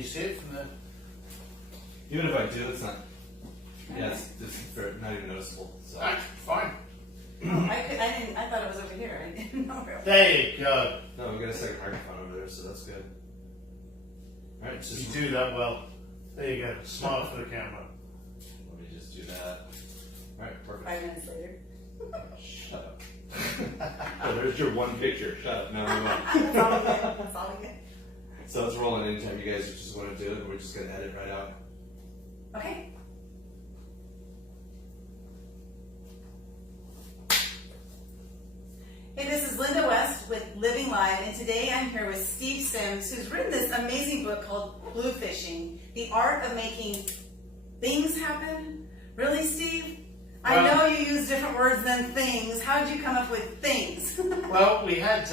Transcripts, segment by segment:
you see it from the... Even if I do, it's not. Yeah, it's not even noticeable. So. Fine. Oh, I thought it was over here. I didn't know. There you go. No, we got a second microphone over there, so that's good. All right, You just do that well. There you go. Smile for the camera. let me just do that. All right, perfect. 5 minutes later. Shut up. Oh, there's your one picture. Shut up. No. That's all we get. That's all we get. So it's rolling anytime you guys just want to do it. We're just gonna edit right out. Okay. Hey, this is Linda West with Living Live, and today I'm here with Steve Sims, who's written this amazing book called Blue Fishing, The Art of Making Things Happen. Really, Steve? I know you use different words than things. How did you come up with things? Well, we had,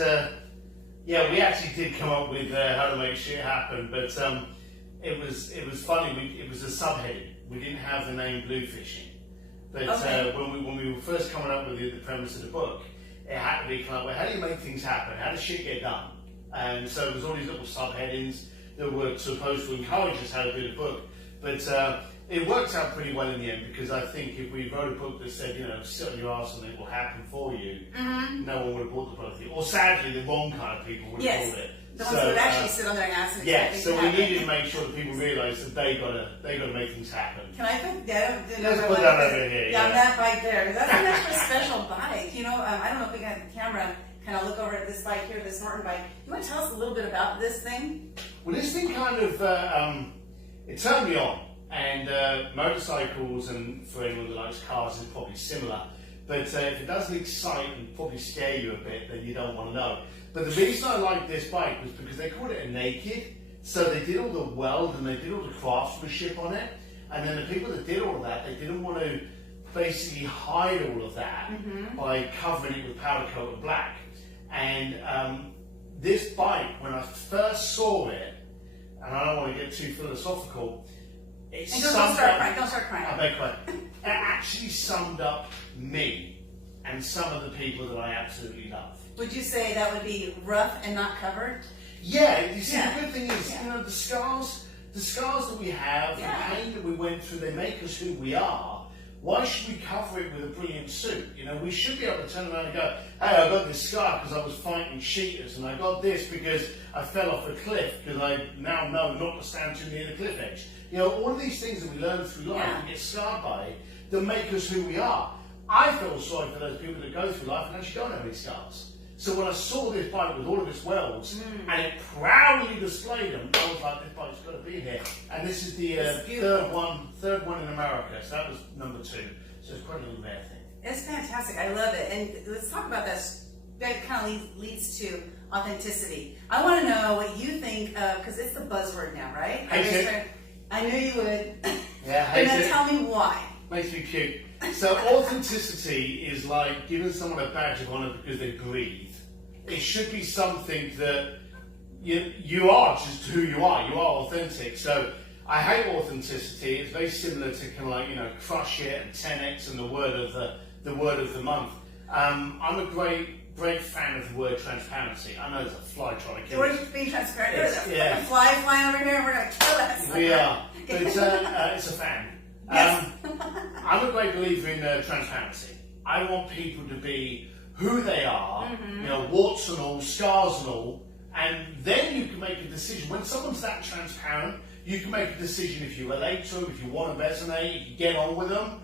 we actually did come up with how to make shit happen, but it was funny. It was a subheading. We didn't have the name Blue Fishing, but Okay. when we were first coming up with the premise of the book, it had to be kind of like, how do you make things happen? How does shit get done? And so there's all these little subheadings that were supposed to encourage us how to do the book, but it worked out pretty well in the end, because I think if we wrote a book that said, sit on your ass and it will happen for you, no one would have bought the book. Or sadly, the wrong kind of people would have bought it. The ones that would actually sit on their ass and yeah, expect so things we to happen. needed to make sure that people realised that they gotta make things happen. Can I put that? Let's put that over here. Yeah, that bike there. That's an extra special bike. I don't know if we got the camera kind of look over at this bike here, this Norton bike. You want to tell us a little bit about this thing? Well, this thing kind of it turned me on, and motorcycles, and for anyone that likes cars, is probably similar. But if it doesn't excite and probably scare you a bit, then you don't want to know. But the reason I liked this bike was because they called it a naked. So they did all the weld and they did all the craftsmanship on it. And then the people that did all of that, they didn't want to basically hide all of that by covering it with powder coat and black. And this bike, when I first saw it, and I don't want to get too philosophical, it And don't start crying. Don't start crying. I beg your pardon. It actually summed up me and some of the people that I absolutely love. Would you say that would be rough and not covered? Yeah, you see, Yeah. the good thing is, the scars that we have, Yeah. the pain that we went through, they make us who we are. Why should we cover it with a brilliant suit? We should be able to turn around and go, hey, I got this scar because I was fighting cheaters, and I got this because I fell off a cliff because I now know not to stand too near the cliff edge. All of these things that we learn through life and get scarred by, that make us who we are. I feel sorry for those people that go through life and actually don't have any scars. So when I saw this bike with all of its welds, and it proudly displayed them, I was like, this bike's got to be here. And this is the third one in America, so that was number 2. So it's quite a little rare thing. It's fantastic. I love it. And let's talk about this. That kind of leads to authenticity. I want to know what you think of, because it's the buzzword now, right? I knew you would. Yeah, And then tell me why. Makes me cute. So authenticity is like giving someone a badge of honor because they breathe. It should be something that you are just who you are. You are authentic. So I hate authenticity. It's very similar to kind of like crush it and 10x and the word of the month. I'm a great fan of the word transparency. I know there's a fly trying to kill We're us. just being transparent. There's a Yeah. fucking fly flying over here, and we're going to kill that sucker. We are. But it's a fan. Yes. I'm a great believer in transparency. I want people to be who they are, warts and all, scars and all, and then you can make a decision. When someone's that transparent, you can make a decision if you relate to them, if you want to resonate, if you get on with them,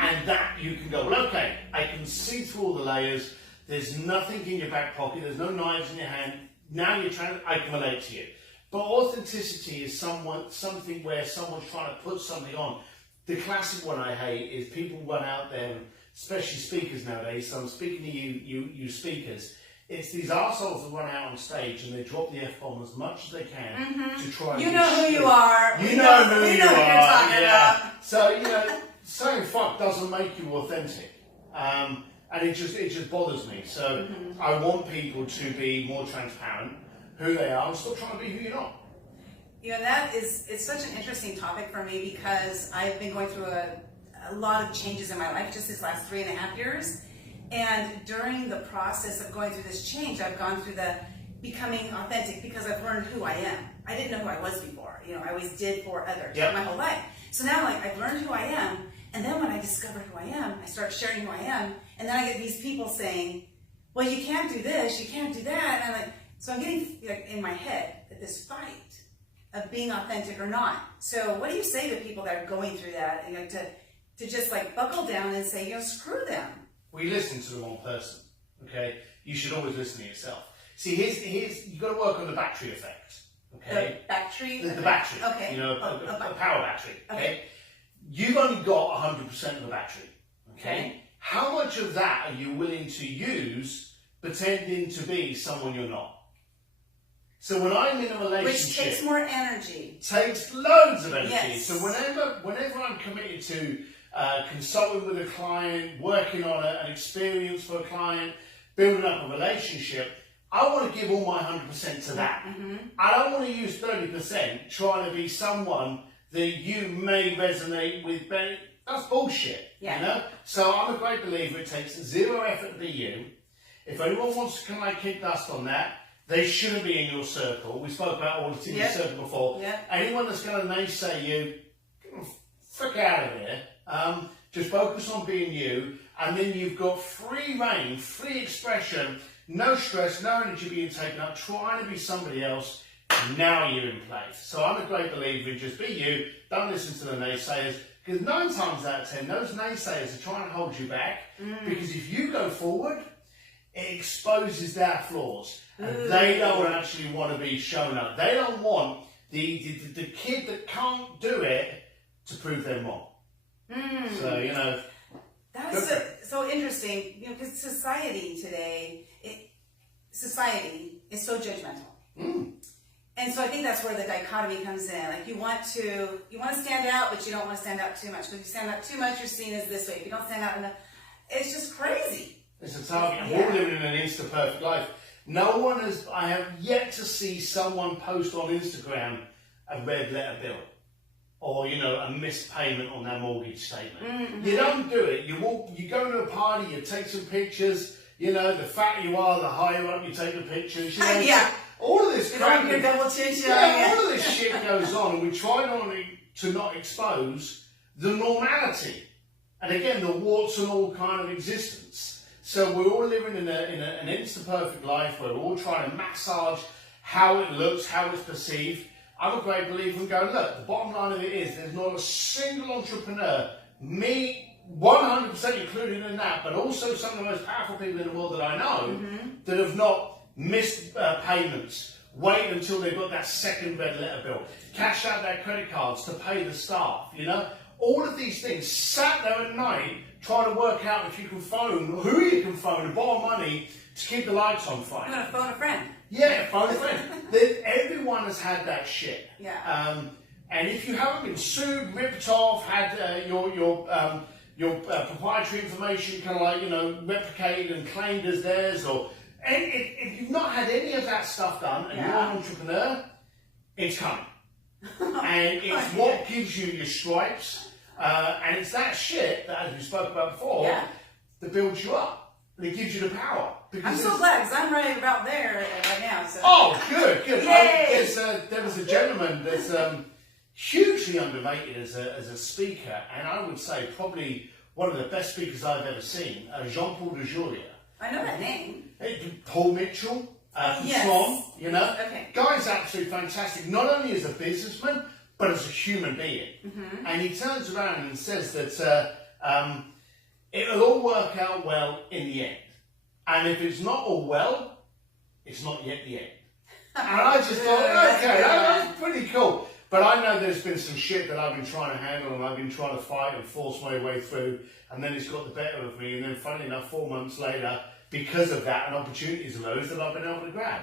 and that you can go, well, okay, I can see through all the layers, there's nothing in your back pocket, there's no knives in your hand, now I can relate to you. But authenticity is something where someone's trying to put something on. The classic one I hate is people run out there, especially speakers nowadays, so I'm speaking to you speakers. It's these arseholes that run out on stage and they drop the F-bomb as much as they can to try and You know who you are. You know who you you're are. talking about. So, saying fuck doesn't make you authentic. And it just bothers me. So I want people to be more transparent, who they are, and stop trying to be who you're not. It's such an interesting topic for me because I've been going through a lot of changes in my life just these last 3.5 years. And during the process of going through this change, I've gone through the becoming authentic because I've learned who I am. I didn't know who I was before. I always did for others Yep. my whole life. So now, like, I've learned who I am, and then when I discover who I am, I start sharing who I am, and then I get these people saying, well, you can't do this, you can't do that, and I'm like, so I'm getting like in my head that this fight of being authentic or not. So what do you say to people that are going through that, to just like buckle down and say, screw them? We listen to the wrong person. Okay, you should always listen to yourself. See, here's you've got to work on the battery effect. Okay, The battery. the battery. Okay. A power battery. Okay, Okay. you've only got 100% of the battery. Okay, Okay. how much of that are you willing to use pretending to be someone you're not? So when I'm in a relationship, Which takes more energy. takes loads of energy. Yes. So whenever I'm committed to consulting with a client, working on an experience for a client, building up a relationship, I want to give all my 100% to that. Mm-hmm. I don't want to use 30% trying to be someone that you may resonate with. That's bullshit. Yeah. So I'm a great believer it takes zero effort to be you. If anyone wants to kind of kick dust on that, they shouldn't be in your circle. We spoke about auditing your Yep. circle before. Yep. Anyone that's going to naysay you, get the frick out of here. Just focus on being you, and then you've got free reign, free expression, no stress, no energy being taken up, trying to be somebody else. Now you're in place. So I'm a great believer in just be you, don't listen to the naysayers, because 9 times out of 10, those naysayers are trying to hold you back, because if you go forward, it exposes their flaws. And they don't actually want to be shown up. They don't want the kid that can't do it to prove them wrong. So, That is so interesting, because society today, society is so judgmental. And so I think that's where the dichotomy comes in. Like you want to stand out, but you don't want to stand out too much. Because if you stand out too much, you're seen as this way. If you don't stand out enough, it's just crazy. it's a target. Yeah. We're all living in an Insta-perfect life. I have yet to see someone post on Instagram a red letter bill. Or, a missed payment on their mortgage statement. You don't do it. You go to a party, you take some pictures, the fatter you are, the higher up you take the pictures. Yeah. All of this You crap. don't your double chin showing. Yeah, all of this shit goes on, and we try to not expose the normality. And again, the warts and all kind of existence. So we're all living in an Insta-perfect life where we're all trying to massage how it looks, how it's perceived. I'm a great believer in going, look, the bottom line of it is there's not a single entrepreneur, me 100% included in that, but also some of the most powerful people in the world that I know that have not missed payments, wait until they've got that second red letter bill, cash out their credit cards to pay the staff, all of these things, sat there at night trying to work out if you can phone, who you can phone and borrow money to keep the lights on fire. I'm going to phone a friend. Yeah, phone a friend. Everyone has had that shit. Yeah. And if you haven't been sued, ripped off, had your proprietary information kind of replicated and claimed as theirs, and if you've not had any of that stuff done and you're an entrepreneur, it's coming. And it's what gives you your stripes, and it's that shit that, as we spoke about before, that builds you up. And it gives you the power. I'm so glad, because I'm right about there right now. So. Oh, good. Yay! There was a gentleman that's hugely underrated as a speaker, and I would say probably one of the best speakers I've ever seen, Jean-Paul DeJoria. I know that name. Paul Mitchell, from Yes. Swan, Okay. Guy's absolutely fantastic, not only as a businessman, but as a human being. And he turns around and says that it'll all work out well in the end. And if it's not all well, it's not yet the end. And I just thought, okay, that's pretty cool. But I know there's been some shit that I've been trying to handle and I've been trying to fight and force my way through, and then it's got the better of me, and then funny enough, 4 months later, because of that, an opportunities arose that I've been able to grab.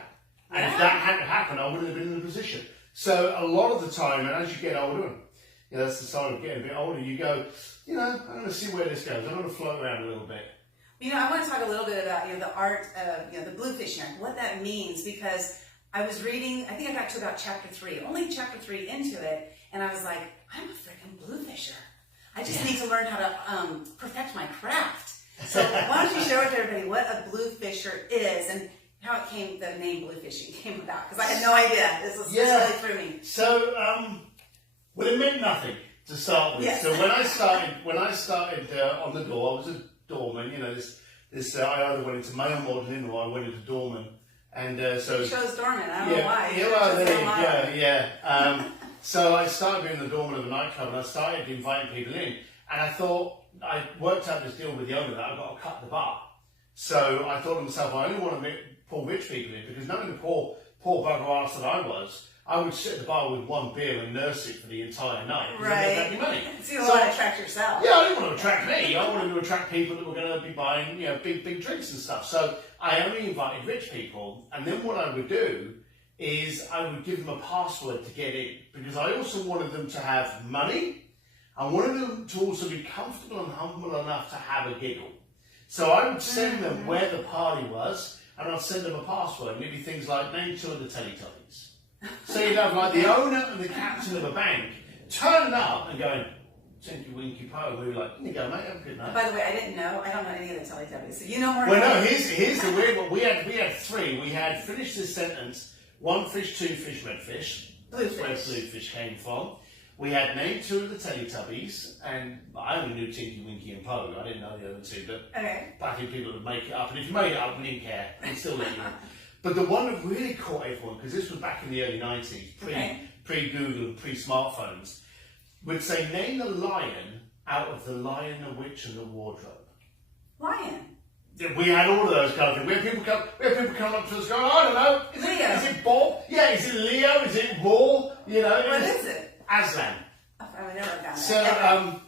And if that hadn't happened, I wouldn't have been in the position. So a lot of the time, and as you get older, and that's the sign of getting a bit older, you go, I'm going to see where this goes. I'm going to float around a little bit. I want to talk a little bit about the art of the bluefishing art, what that means, because I was reading, I think I got to about chapter 3, only chapter 3 into it, and I was like, I'm a freaking bluefisher. I just need to learn how to perfect my craft. So why don't you share with everybody what a bluefisher is, and how it came, the name Bluefishing came about, because I had no idea. This was Yeah. really through me. So, well, it meant nothing to start with. Yes. So when I started on the door, I was a doorman. You know, I either went into male modelling or I went into doorman, and so You chose Dorman. I don't know why. Yeah, well, there you go. Yeah. So I started being the doorman of a nightclub, and I started inviting people in. And I thought, I worked out this deal with the owner that I've got to cut the bar. So I thought to myself, I only want to pull rich people in, because knowing the poor bugger ass that I would sit at the bar with one beer and nurse it for the entire night. because I didn't have any money. So you don't want to attract yourself. Yeah, I didn't want to attract me. I wanted to attract people that were going to be buying, big drinks and stuff. So I only invited rich people, and then what I would do is I would give them a password to get in, because I also wanted them to have money. I wanted them to also be comfortable and humble enough to have a giggle. So I would send them where the party was, and I'd send them a password. Maybe things like name two of the Teletubbies. So you'd have like the owner and the captain of a bank turning up and going, Tinky Winky Po. We were like, here you go, mate, have a good night. By the way, I don't know any of the Teletubbies. So you know more. Well, no, here's the weird one. We had three. We had, finish this sentence, one fish, two fish, red fish. That's where Bluefish came from. We had name two of the Teletubbies, and I only knew Tinky, Winky and Po. I didn't know the other two, but I think people would make it up. And if you made it up, we didn't care. We'd still let you know. But the one that really caught everyone, because this was back in the early 90s, pre-Google and pre-smartphones, would say, name the lion out of The Lion, the Witch and the Wardrobe. Lion. We had all of those kind of things. We had people come up to us going, I don't know, is it Bob? Yeah, is it Leo? Is it Raw? What is it? Aslan. Oh, I would never have done that. So,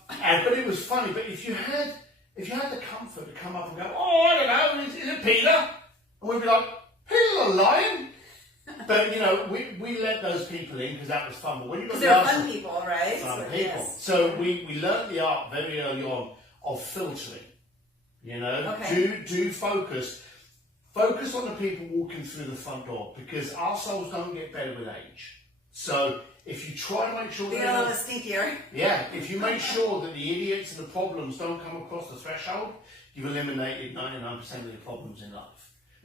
but it was funny. But if you had the comfort to come up and go, oh, I don't know, is it Peter? And we'd be like, Peter the lion? But we let those people in because that was fun. But when you got they're fun people, right? Fun people. Yes. So we learned the art very early on of filtering. Do focus on the people walking through the front door, because our souls don't get better with age. So if you try to make sure they're a little stinkier. Yeah, if you make sure that the idiots and the problems don't come across the threshold, you've eliminated 99% of the problems in life.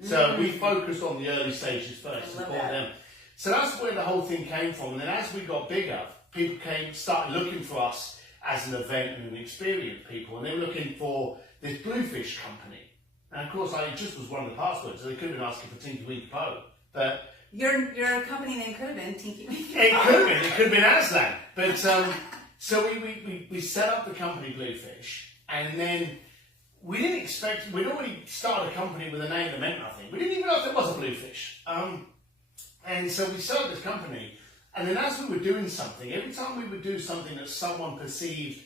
So we focused on the early stages first and called them. So that's where the whole thing came from. And then as we got bigger, people started looking for us as an event and an experience people, and they were looking for this Bluefish company. And of course, it just was one of the passwords, so they could have been asking for Tinky Winky Po. But your company name could have been Tinky Winky Po. It could have been Aslan. But so we set up the company Bluefish, and then we didn't expect. We'd already started a company with a name that meant nothing. We didn't even know if there was a Bluefish. And so we started this company, and then as we were doing something, every time we would do something that someone perceived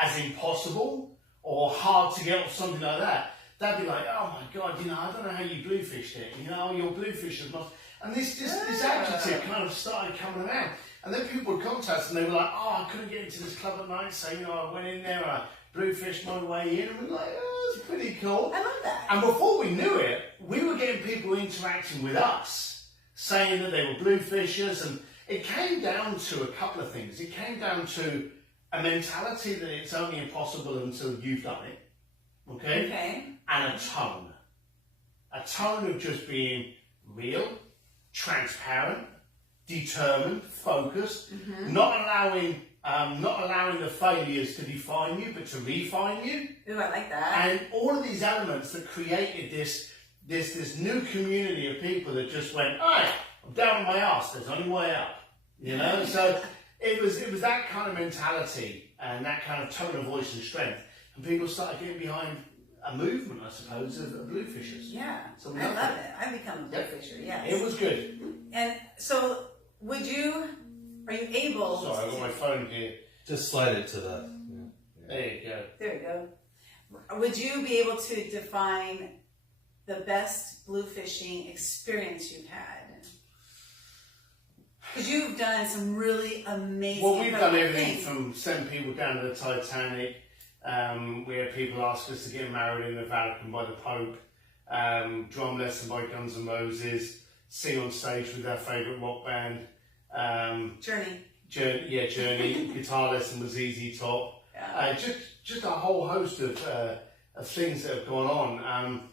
as impossible or hard to get or something like that, they'd be like, oh my God, I don't know how you bluefished it. Your bluefish is not. And this adjective kind of started coming around. And then people would contact us and they were like, oh, I couldn't get into this club at night, so I went in there and I bluefished my way in, and we were like, oh, that's pretty cool. I love that. And before we knew it, we were getting people interacting with us, saying that they were bluefishers, and it came down to a couple of things. It came down to a mentality that it's only impossible until you've done it, okay? And a tone of just being real, transparent, determined, focused, not allowing the failures to define you, but to refine you. Ooh, I like that. And all of these elements that created this new community of people that just went, oh, I'm down on my arse, there's only way up. So it was that kind of mentality and that kind of tone of voice and strength. And people started getting behind a movement, I suppose, of bluefishers. Yeah, So I love it. I've become a bluefisher, yes. It was good. And so, are you able Sorry, I've got my phone here. Just slide it to the. There you go. There you go. Would you be able to define the best bluefishing experience you've had? Because you've done some really amazing Well, we've done everything things. from sending people down to the Titanic. We had people ask us to get married in the Vatican by the Pope. Drum lesson by Guns N' Roses. Sing on stage with our favourite rock band. Journey. Journey. Guitar lesson was ZZ Top. Yeah. Just a whole host of things that have gone on.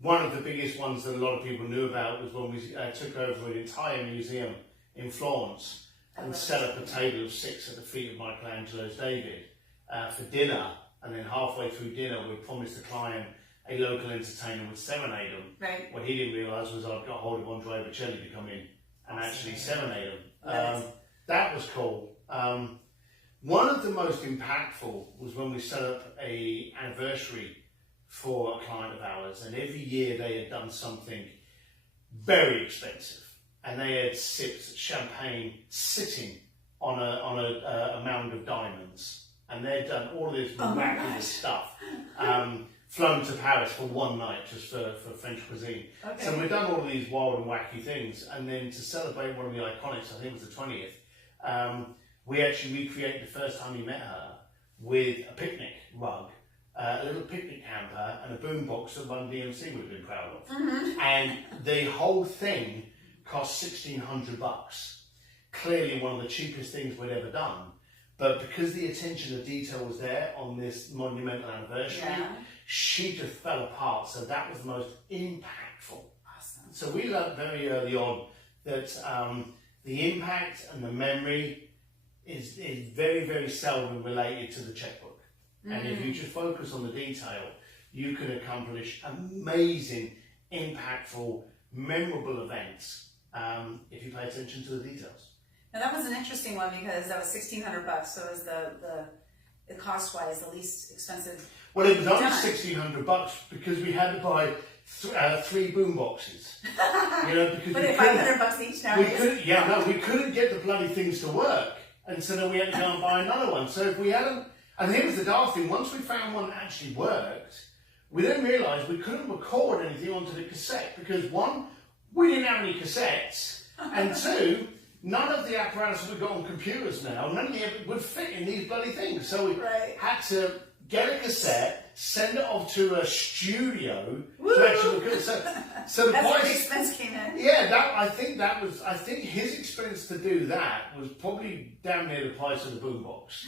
one of the biggest ones that a lot of people knew about was when we took over an entire museum in Florence and set up a table of 6 at the feet of Michelangelo's David for dinner, and then halfway through dinner we promised the client a local entertainer would serenade them. Right. What he didn't realise was I'd got hold of Andrea Bocelli to come in and actually serenade them. Nice. That was cool. One of the most impactful was when we set up a anniversary for a client of ours, and every year they had done something very expensive, and they had sipped champagne sitting on a mound of diamonds, and they'd done all this miraculous stuff. Flown to Paris for one night just for French cuisine. Okay. So we've done all of these wild and wacky things, and then to celebrate one of the iconics, I think it was the 20th, we actually recreated the first time we met her with a picnic rug, a little picnic hamper, and a boombox that Run DMC would have been proud of. Mm-hmm. And the whole thing cost $1,600. Clearly one of the cheapest things we'd ever done. But because the attention to detail was there on this monumental anniversary, she just fell apart. So that was the most impactful. Awesome. So we learned very early on that the impact and the memory is very, very seldom related to the checkbook. And if you just focus on the detail, you can accomplish amazing, impactful, memorable events if you pay attention to the details. Now that was an interesting one because that was $1,600, so it was the cost-wise the least expensive. Well, it was only done. $1,600 because we had to buy 3 boom boxes. You know, because But we they're $500 each now. we couldn't get the bloody things to work, and so then we had to go and buy another one. So if we hadn't, and here was the daft thing: once we found one that actually worked, we then realised we couldn't record anything onto the cassette because 1, we didn't have any cassettes, and 2. None of the apparatus we've got on computers now, none of it would fit in these bloody things. So we had to get a cassette, send it off to a studio to actually record. So the That's where the price, expense came in. yeah, I think his expense to do that was probably down near the price of the boombox.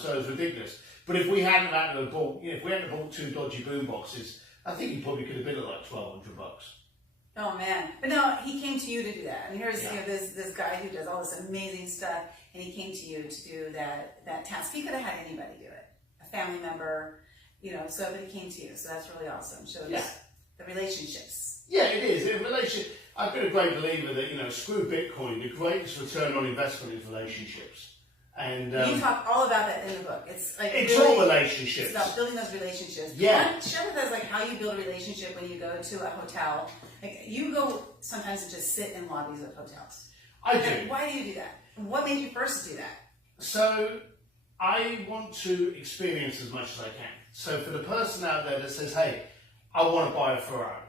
So it was ridiculous. But if we hadn't had to have bought, if we hadn't bought 2 dodgy boomboxes, I think he probably could have been at like $1,200. Oh man! But no, he came to you to do that. And here's this guy who does all this amazing stuff, and he came to you to do that task. He could have had anybody do it, a family member, So, but he came to you, so that's really awesome. Shows the relationships. Yeah, it is. In relation, I've been a great believer that screw Bitcoin. The greatest return on investment is relationships. And you talk all about that in the book. It's like it's really, all relationships. It's about building those relationships. Yeah. Share with us how you build a relationship when you go to a hotel. Like you go sometimes and just sit in lobbies of hotels. I do. Why do you do that? What made you first do that? So I want to experience as much as I can. So for the person out there that says, "Hey, I want to buy a Ferrari,"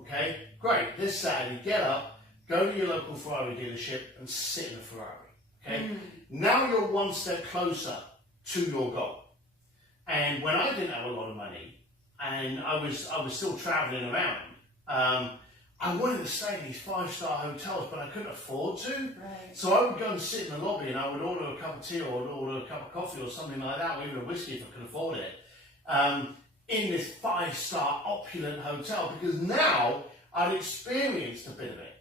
okay, great. This Saturday, get up, go to your local Ferrari dealership, and sit in a Ferrari. Okay. Now you're one step closer to your goal. And when I didn't have a lot of money, and I was still traveling around, I wanted to stay in these 5-star hotels, but I couldn't afford to. Right. So I would go and sit in the lobby, and I would order a cup of tea, or order a cup of coffee, or something like that, or even a whiskey if I could afford it, in this 5-star opulent hotel, because now I'd experienced a bit of it.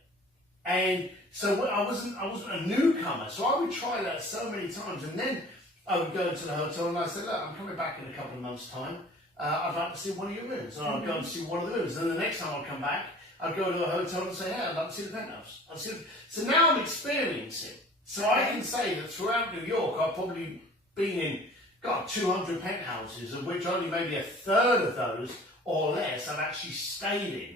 And so I wasn't a newcomer, so I would try that so many times, and then I would go into the hotel and I said, "Look, I'm coming back in a couple of months' time. I'd like to see one of your rooms." And I'd go and see one of the rooms. And then the next time I'd come back, I'd go to a hotel and say, "Hey, I'd like to see the penthouse." So now I'm experiencing. So I can say that throughout New York, I've probably been in 200 penthouses, of which only maybe a third of those or less I've actually stayed in.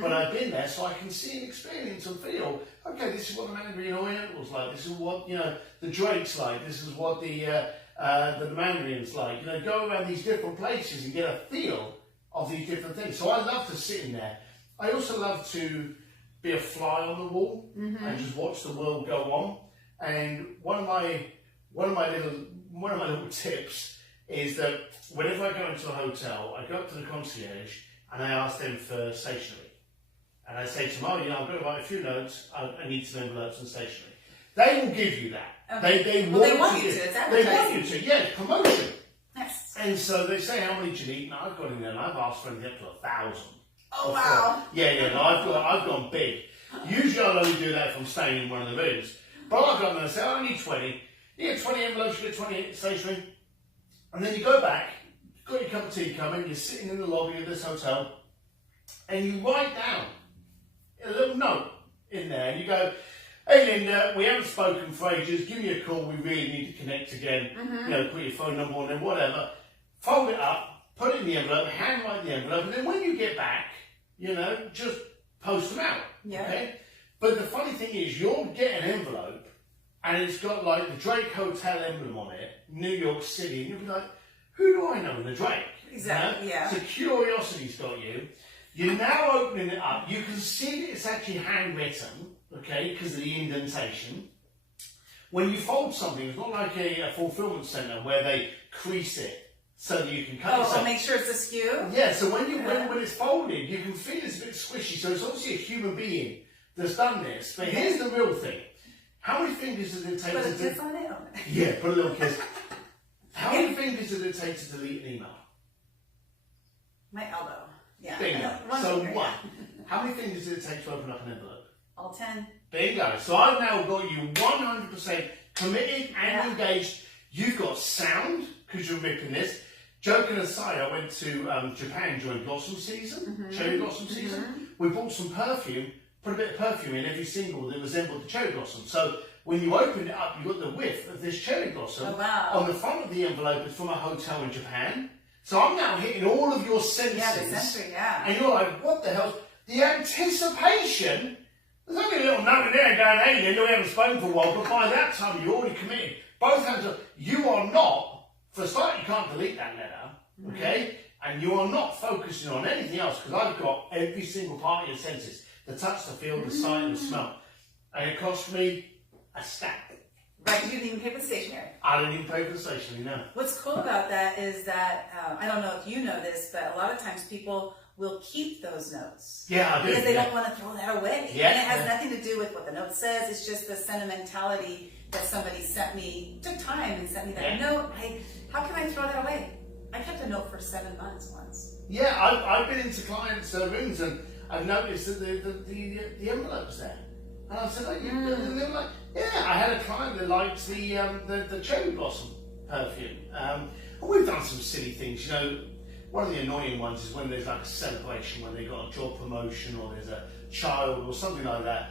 But I've been there, so I can see and experience and feel, okay, this is what the Mandarin Oriental's like, this is what the Drake's like, this is what the Mandarin's like. Go around these different places and get a feel of these different things. So I love to sit in there. I also love to be a fly on the wall and just watch the world go on. And one of my little tips is that whenever I go into a hotel, I go up to the concierge and I ask them for stationery. And I say to them, I'm going to write a few notes, I need some envelopes and stationery. They will give you that. Okay. They want you to. It's They want you to, yeah, promotion. Yes. And so they say, "How many do you need?" And I've got in there and I've asked for anything up to 1,000. Oh, wow. Yeah. No, I've gone big. Usually I'll only do that if I'm staying in one of the rooms. But I've gone there and said, I need 20. You get 20 envelopes, you get 20 stationery. And then you go back, you've got your cup of tea coming, you're sitting in the lobby of this hotel, and you write down a little note in there, and you go, hey Linda, we haven't spoken for ages, give me a call, we really need to connect again. You know, put your phone number on there, whatever. Fold it up, put it in the envelope, handwrite the envelope, and then when you get back, you know, just post them out. Yeah. Okay? But the funny thing is, you'll get an envelope, and it's got like the Drake Hotel emblem on it, New York City, and you'll be like, who do I know in the Drake? Exactly, yeah. So curiosity's got you. You're now opening it up. You can see that it's actually handwritten, okay, because of the indentation. When you fold something, it's not like a fulfillment center where they crease it so that you can cut it. Oh, make sure it's askew? Yeah, so when it's folded, you can feel it's a bit squishy. So it's obviously a human being that's done this. But here's the real thing. How many fingers does it take Put a to kiss on it? Yeah, put a little kiss. How many fingers does it take to delete an email? My elbow. Yeah. Bingo. One So finger, one. yeah. How many fingers did it take to open up an envelope? All 10. Bingo. So I've now got you 100% committed and Yeah. engaged. You've got sound, because you're ripping this. Joking aside, I went to Japan during blossom season, cherry blossom season. We bought some perfume, put a bit of perfume in every single that resembled the cherry blossom. So when you opened it up, you got the whiff of this cherry blossom. Oh, wow. On the front of the envelope is from a hotel in Japan. So I'm now hitting all of your senses. Yeah, the sensory, yeah. And you're like, what the hell? The anticipation. There's only a little note in there going, hey, Linda, we haven't spoken for a while, but by that time you're already committed. Both hands are, you are not, for a start, you can't delete that letter, okay? And you are not focusing on anything else, because I've got every single part of your senses, the touch, the feel, the sight, and the smell. And it cost me a stack. Right, you didn't even pay for the stationery. I didn't even pay for the stationery, no. What's cool about that is that, I don't know if you know this, but a lot of times people will keep those notes. Yeah, I do. Because they yeah. don't want to throw that away. Yeah, And it has yeah. nothing to do with what the note says. It's just the sentimentality that somebody sent me, took time and sent me that Yeah. note. How can I throw that away? I kept a note for 7 months once. Yeah, I've been into clients' rooms and I've noticed that the envelope's there. And I said, and they were like, yeah, I had a client that liked the cherry blossom perfume. And we've done some silly things, you know. One of the annoying ones is when there's like a celebration, when they got a job promotion or there's a child or something like that.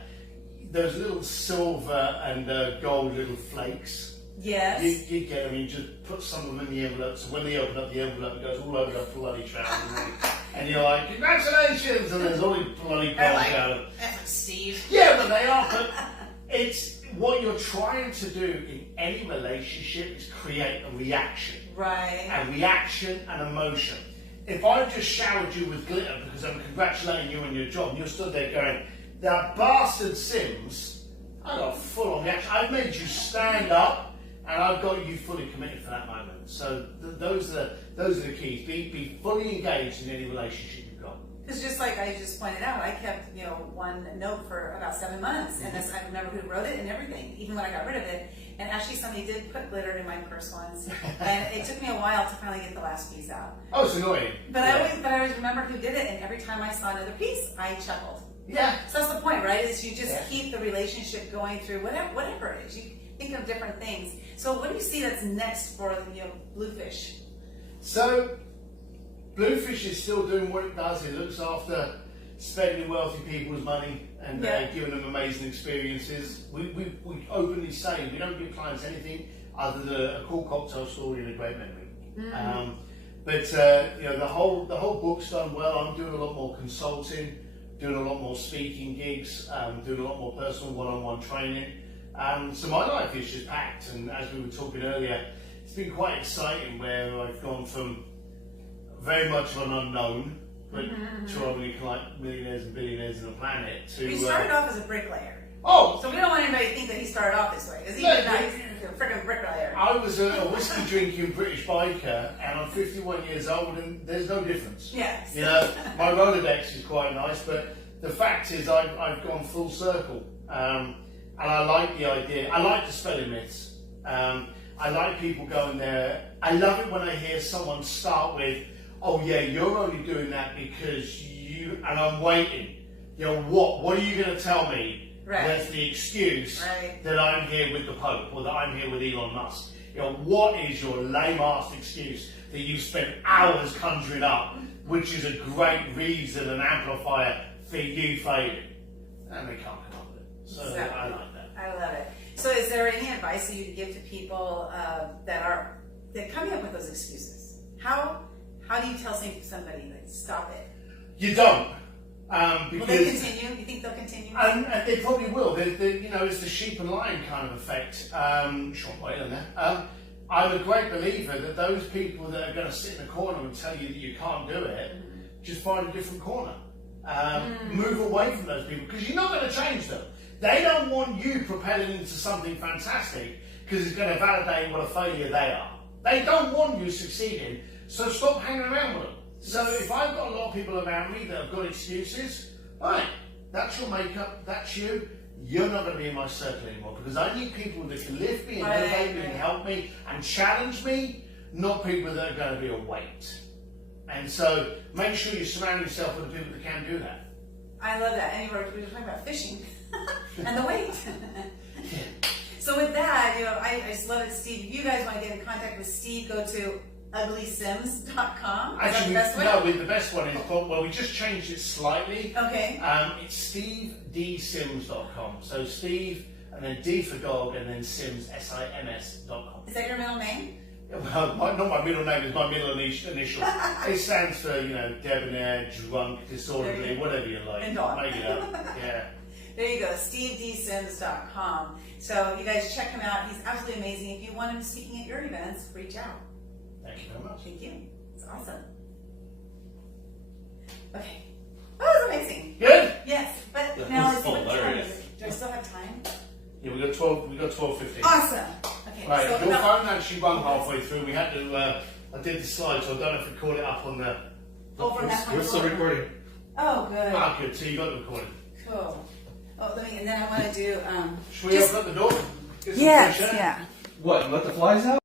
Those little silver and gold little flakes. Yes. You get them, you just put some of them in the envelope, so when they open up the envelope, it goes all over the bloody trousers. And you're like, congratulations! And there's all these bloody balls going. Steve. Yeah, but they are. But it's what you're trying to do in any relationship is create a reaction. Right. A reaction and emotion. If I just showered you with glitter because I'm congratulating you on your job, and you're stood there going, that bastard Sims, I got a full on reaction. I've made you stand up, and I've got you fully committed for that moment. So those are the keys. Be fully engaged in any relationship you've got. Because just like I just pointed out, I kept, one note for about 7 months, and I remember who wrote it and everything, even when I got rid of it. And actually, somebody did put glitter in my purse once, and it took me a while to finally get the last piece out. Oh, it's annoying. But I always remember who did it, and every time I saw another piece, I chuckled. Yeah. So that's the point, right? Is you just keep the relationship going through whatever it is. You think of different things. So what do you see that's next for Bluefish? So, Bluefish is still doing what it does. It looks after spending wealthy people's money and giving them amazing experiences. We openly say we don't give clients anything other than a cool cocktail story and a great memory. But the whole book's done well. I'm doing a lot more consulting, doing a lot more speaking gigs, doing a lot more personal one-on-one training. So my life is just packed, and as we were talking earlier, it's been quite exciting where I've gone from very much of an unknown, but to only like millionaires and billionaires on the planet to... He started off as a bricklayer. Oh! So we don't want anybody to think that he started off this way, because he did not. He's a freaking bricklayer. I was a whiskey drinking British biker, and I'm 51 years old, and there's no difference. Yes. My Rolodex is quite nice, but the fact is I've gone full circle. And I like the idea. I like the spelling myths. I like people going there. I love it when I hear someone start with, oh yeah, you're only doing that because you, and I'm waiting. You know, what are you going to tell me? Right. That's the excuse Right. that I'm here with the Pope or that I'm here with Elon Musk. You know, what is your lame-ass excuse that you've spent hours conjuring up, which is a great reason and amplifier for you failing? And they can't come up with it. So Exactly. I like that. I love it. So, is there any advice that you could give to people that coming up with those excuses? How do you tell somebody like stop it? You don't. Will Because they continue? You think they'll continue? And they probably will. You know, it's the sheep and lion kind of effect. Sean Whalen there. I'm a great believer that those people that are going to sit in a corner and tell you that you can't do it, just find a different corner. Move away from those people because you're not going to change them. They don't want you propelling into something fantastic because it's going to validate what a failure they are. They don't want you succeeding, so stop hanging around with them. So if I've got a lot of people around me that have got excuses, right, that's your makeup, that's you, you're not going to be in my circle anymore because I need people that can lift me and elevate me and help me and challenge me, not people that are going to be a weight. And so make sure you surround yourself with the people that can do that. I love that. And we were talking about fishing and the weight. So with that, you know, I just love it, Steve. If you guys want to get in contact with Steve, go to uglysims.com. Is that the best way? No, the best one is, well, we just changed it slightly. Okay. It's steveDsims.com. So Steve, and then D for dog, and then Sims, SIMS.com. Is that your middle name? Well, not my middle name, is my middle initial. It stands for, you know, debonair, drunk, disorderly, whatever you like. And dog. Make it up. Yeah. There you go, steveDsims.com. So you guys check him out. He's absolutely amazing. If you want him speaking at your events, reach out. Thank you very much. Thank you. It's awesome. Okay. Oh, that's amazing. Good? Yes, but That now was let's see what time hilarious. is it. Do I still have time? Yeah, we got 12:15. Awesome. Okay. Right, so your about- phone actually rung halfway through. We had to, I did the slide, so I don't know if we caught it up on the... over that We're still recording. Oh, good. Ah, good, so you got the recording. Cool. Oh, and then I want to do, Should we open up the door? Get some yes, fresh air? yeah. What? Let the flies out?